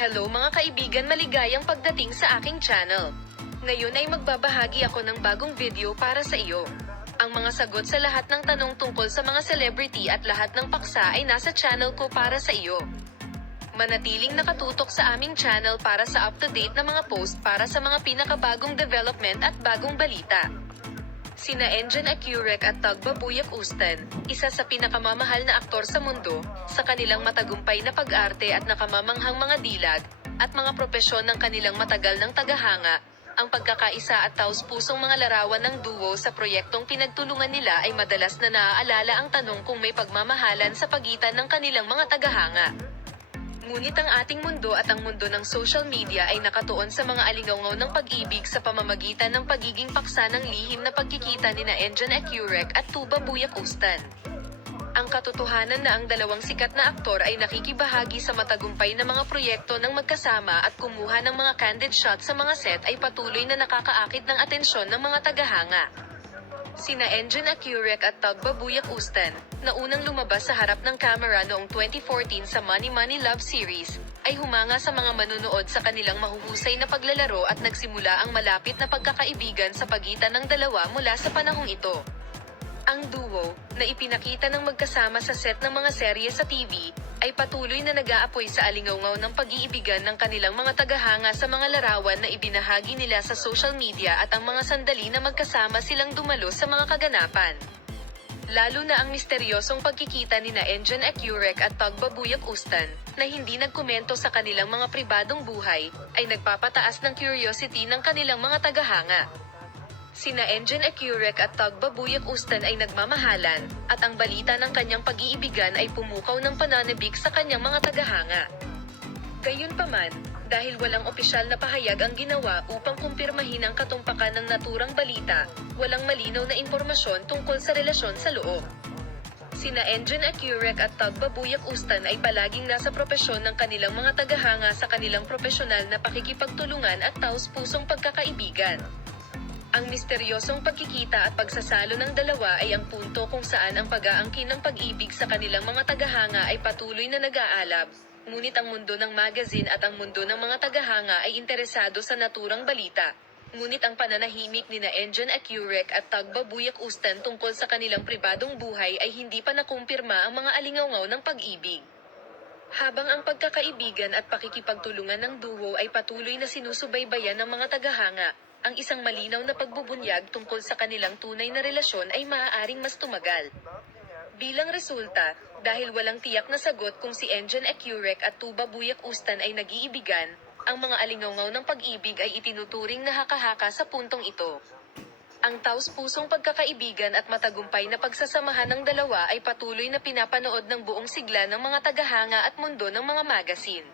Hello mga kaibigan, maligayang pagdating sa aking channel. Ngayon ay magbabahagi ako ng bagong video para sa iyo. Ang mga sagot sa lahat ng tanong tungkol sa mga celebrity at lahat ng paksa ay nasa channel ko para sa iyo. Manatiling nakatutok sa aming channel para sa up-to-date na mga post para sa mga pinakabagong development at bagong balita. Sina Engin Akyurek at Tagbabuyak Ustan, isa sa pinakamamahal na aktor sa mundo, sa kanilang matagumpay na pag-arte at nakamamanghang mga dilag, at mga propesyon ng kanilang matagal ng tagahanga, ang pagkakaisa at taus-pusong mga larawan ng duo sa proyektong pinagtulungan nila ay madalas na naaalala ang tanong kung may pagmamahalan sa pagitan ng kanilang mga tagahanga. Ngunit ang ating mundo at ang mundo ng social media ay nakatuon sa mga alingawngaw ng pag-ibig sa pamamagitan ng pagiging paksa ng lihim na pagkikita nina Engin Akyurek at Tagbabuyak Ustan. Ang katotohanan na ang dalawang sikat na aktor ay nakikibahagi sa matagumpay na mga proyekto ng magkasama at kumuha ng mga candid shots sa mga set ay patuloy na nakakaakit ng atensyon ng mga tagahanga. Sina Engin Akyurek at Tagbabuyak Ustan, na unang lumabas sa harap ng kamera noong 2014 sa Money Money Love series, ay humanga sa mga manunood sa kanilang mahuhusay na paglalaro at nagsimula ang malapit na pagkakaibigan sa pagitan ng dalawa mula sa panahong ito. Ang duo, na ipinakita ng magkasama sa set ng mga serye sa TV, ay patuloy na nag-aapoy sa alingawngaw ng pag-iibigan ng kanilang mga tagahanga sa mga larawan na ibinahagi nila sa social media at ang mga sandali na magkasama silang dumalo sa mga kaganapan. Lalo na ang misteryosong pagkikita nina Engin Akyurek at Tagbabuyak Ustan, na hindi nagkomento sa kanilang mga pribadong buhay, ay nagpapataas ng curiosity ng kanilang mga tagahanga. Sina Engin Akyurek at Tagbabuyak Ustan ay nagmamahalan, at ang balita ng kanyang pag-iibigan ay pumukaw ng pananabik sa kanyang mga tagahanga. Gayunpaman, dahil walang opisyal na pahayag ang ginawa upang kumpirmahin ang katumpakan ng naturang balita, walang malinaw na impormasyon tungkol sa relasyon sa loob. Sina Engin Akyurek at Tagbabuyak Ustan ay palaging nasa propesyon ng kanilang mga tagahanga sa kanilang propesyonal na pakikipagtulungan at taus-pusong pagkakaibigan. Ang misteryosong pagkikita at pagsasalo ng dalawa ay ang punto kung saan ang pag-aangkin ng pag-ibig sa kanilang mga tagahanga ay patuloy na nag-aalab, ngunit ang mundo ng magazine at ang mundo ng mga tagahanga ay interesado sa naturang balita. Ngunit ang pananahimik nina Engin Akyurek at Tagbabuyak Ustan tungkol sa kanilang pribadong buhay ay hindi pa nakumpirma ang mga alingawngaw ng pag-ibig. Habang ang pagkakaibigan at pakikipagtulungan ng duo ay patuloy na sinusubaybayan ng mga tagahanga, ang isang malinaw na pagbubunyag tungkol sa kanilang tunay na relasyon ay maaaring mas tumagal. Bilang resulta, dahil walang tiyak na sagot kung si Engin Akyurek at Tagbabuyak Ustan ay nag-iibigan, ang mga alingawngaw ng pag-ibig ay itinuturing na haka-haka sa puntong ito. Ang taus-pusong pagkakaibigan at matagumpay na pagsasamahan ng dalawa ay patuloy na pinapanood ng buong sigla ng mga tagahanga at mundo ng mga magazine.